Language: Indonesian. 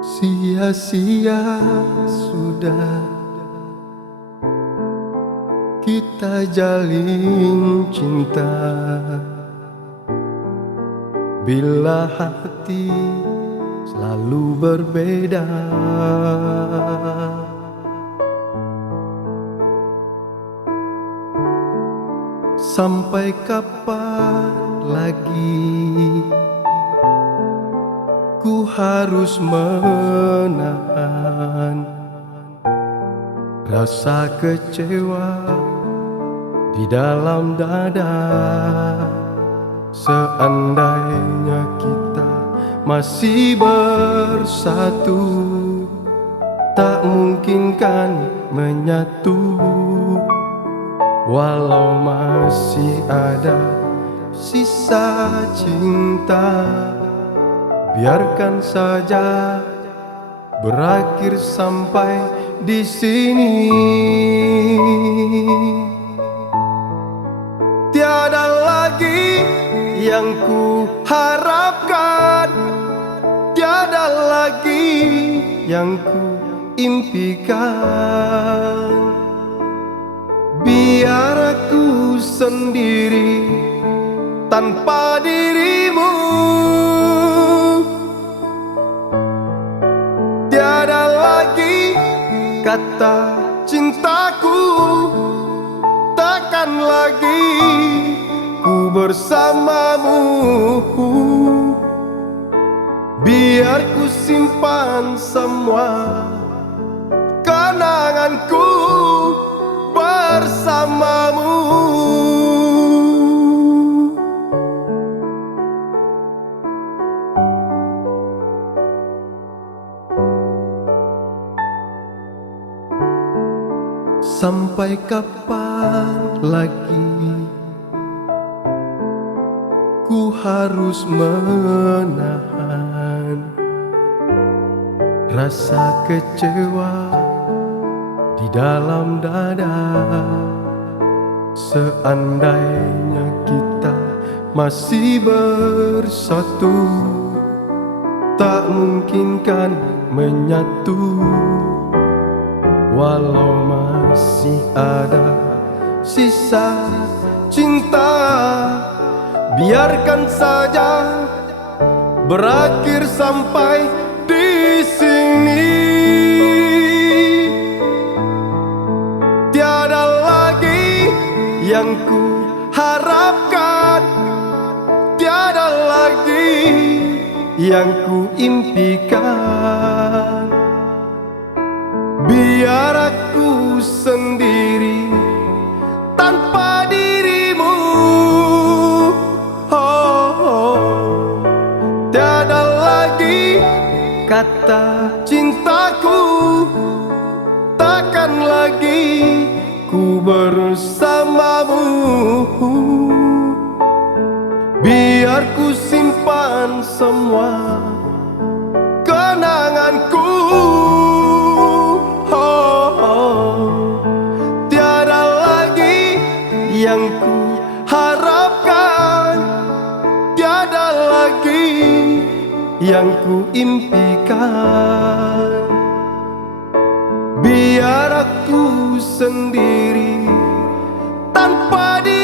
Sia-sia sudah kita jalin cinta, bila hati selalu berbeda. Sampai kapan lagi ku harus menahan rasa kecewa di dalam dada. Seandainya kita masih bersatu, tak mungkin kan menyatu. Walau masih ada sisa cinta, biarkan saja berakhir sampai di sini. Tiada lagi yang ku harapkan, tiada lagi yang ku impikan. Biar aku sendiri tanpa dirimu. Tiada lagi kata cintaku, takkan lagi ku bersamamu. Biar ku simpan semua kenanganku bersamamu. Sampai kapan lagi ku harus menahan rasa kecewa di dalam dada. Seandainya kita masih bersatu, tak mungkin kan menyatu. Walau masih ada sisa cinta, biarkan saja berakhir sampai di sini. Tiada lagi yang ku harapkan, tiada lagi yang ku impikan. Biar aku sendiri tanpa dirimu. Tiada lagi kata cintaku, takkan lagi ku bersamamu. Biar ku simpan semua kenanganku. Tiada lagi yang ku harapkan, tiada lagi yang ku impikan. Biar aku sendiri tanpa dia.